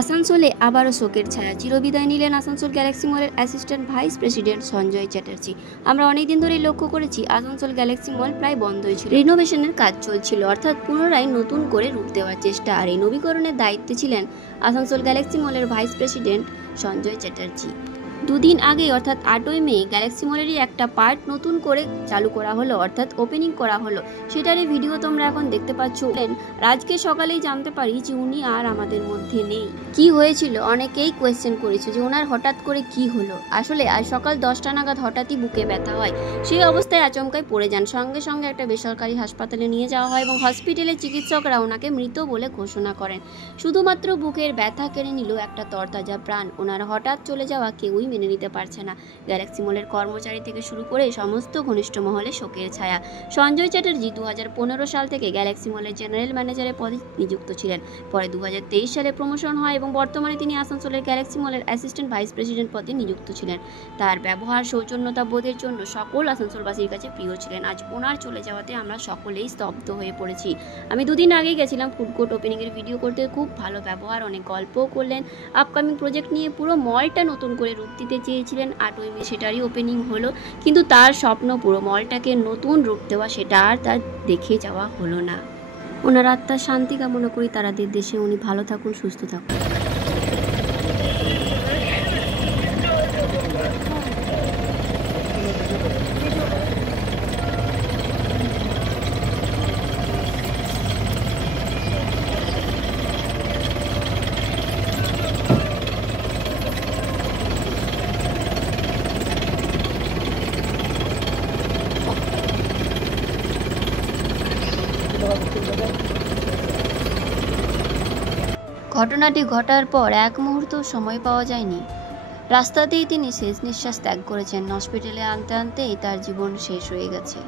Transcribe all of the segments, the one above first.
আসানসোলে আবারও শোকের ছায়া। চিরবিদায় নিলেন আসানসোল গ্যালাক্সি মলের assistant vice president Sanjay Chatterjee. আমরা অনেকদিন ধরেই লক্ষ্য করেছি আসানসোল গ্যালাক্সি মল প্রায় বন্ধই ছিল। রিনোভেশনের কাজ চলছিল, অর্থাৎ পুনরায় নতুন করে রূপ দেওয়ার চেষ্টা। আর এই নবীকরণের দায়িত্বে ছিলেন আসানসোল গ্যালাক্সি মলের ভাইস প্রেসিডেন্ট সঞ্জয় চ্যাটার্জি। দুদিন আগে অর্থাৎ 8ই মে গ্যালাক্সি মলেরই একটা পার্ট নতুন করে চালু করা হলো, অর্থাৎ ওপেনিং করা হলো। সেটারই ভিডিও তোমরা এখন দেখতে পাচ্ছ। আজকে সকালেই জানতে পারি যে উনি আর আমাদের মধ্যে নেই। কি হয়েছিল অনেকেই কোয়েশ্চেন করেছে যে ওনার হঠাৎ করে কি হলো। আসলে আজ সকাল 10টা নাগাদ হঠাৎই বুকে ব্যথা হয়। সেই অবস্থায় আচমকাই পড়ে যান। সঙ্গে সঙ্গে একটা বেসরকারি হাসপাতালে নিয়ে যাওয়া হয় এবং হসপিটালের চিকিৎসকরা ওনাকে মৃত বলে ঘোষণা করেন। শুধুমাত্র বুকের ব্যথা কেড়ে নিল একটা তরতাজা প্রাণ। ওনার হঠাৎ চলে যাওয়া কেউই মেনে নিতে পারছে না। গ্যালাক্সি মলের কর্মচারী থেকে শুরু করে সমস্ত ঘনিষ্ঠ মহলে শোকের ছায়া। সঞ্জয় চ্যাটার্জি 2015 সাল থেকে গ্যালাক্সি মলের জেনারেল ম্যানেজারের পদে নিযুক্ত ছিলেন। পরে 2023 সালে প্রমোশন হয় এবং বর্তমানে তিনি আসানসোলের গ্যালাক্সি মলের অ্যাসিস্ট্যান্ট ভাইস প্রেসিডেন্ট পদে নিযুক্ত ছিলেন। তার ব্যবহার, সৌজন্যতা বোধের জন্য সকল আসানসোলবাসীর কাছে প্রিয় ছিলেন। আজ ওনার চলে যাওয়াতে আমরা সকলেই স্তব্ধ হয়ে পড়েছি। আমি দুদিন আগেই গেছিলাম ফুড কোর্ট ওপেনিংয়ের ভিডিও করতে। খুব ভালো ব্যবহার, অনেক গল্পও করলেন। আপকামিং প্রজেক্ট নিয়ে পুরো মলটা নতুন করে রূপ দিতে চেয়েছিলেন। 8ই মে সেটারই ওপেনিং হলো, কিন্তু তার স্বপ্ন পুরো মলটাকে নতুন রূপ দেওয়া, সেটা আর তার দেখে যাওয়া হলো না। ওনার আত্মার শান্তি কামনা করি। তারাদের দেশে উনি ভালো থাকুন, সুস্থ থাকুন। ঘটনাটি ঘটার পর এক মুহূর্ত সময় পাওয়া যায়নি। রাস্তাতেই তিনি শেষ নিঃশ্বাস ত্যাগ করেছেন। হসপিটালে আনতে আনতেই তার জীবন শেষ হয়ে গেছে।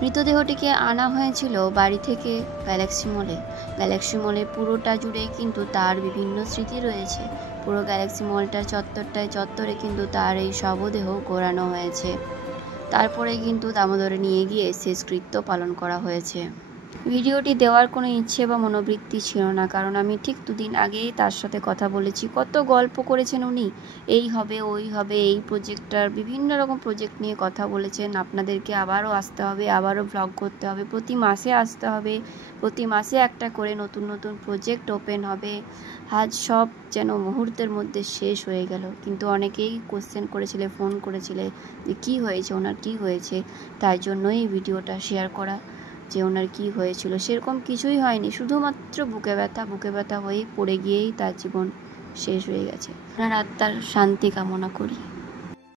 মৃতদেহটিকে আনা হয়েছিল বাড়ি থেকে গ্যালাক্সি মলে। গ্যালাক্সি মলে পুরোটা জুড়েই কিন্তু তার বিভিন্ন স্মৃতি রয়েছে। পুরো গ্যালাক্সি মলটার চত্বরে কিন্তু তার এই শবদেহ ঘোরানো হয়েছে। তারপরে কিন্তু দামোদরে নিয়ে গিয়ে শেষকৃত্য পালন করা হয়েছে। ভিডিওটি দেওয়ার কোনো ইচ্ছে বা মনোবৃত্তি ছিল না, কারণ আমি ঠিক দুদিন আগেই তার সাথে কথা বলেছি। কত গল্প করেছেন উনি, এই হবে ওই হবে, এই প্রজেক্টটার বিভিন্ন রকম প্রজেক্ট নিয়ে কথা বলেছেন। আপনাদেরকে আবারও আসতে হবে, আবারও ব্লগ করতে হবে, প্রতি মাসে আসতে হবে, প্রতি মাসে একটা করে নতুন নতুন প্রজেক্ট ওপেন হবে। আজ সব যেন মুহূর্তের মধ্যে শেষ হয়ে গেল। কিন্তু অনেকেই কোশ্চেন করেছিলে, ফোন করেছিলে যে কী হয়েছে, ওনার কী হয়েছে। তাই জন্যই এই ভিডিওটা শেয়ার করা যে ওনার কী হয়েছিল। সেরকম কিছুই হয়নি, শুধুমাত্র বুকে ব্যথা হয়ে পড়ে গিয়েই তার জীবন শেষ হয়ে গেছে। ওনার আত্মার শান্তি কামনা করি।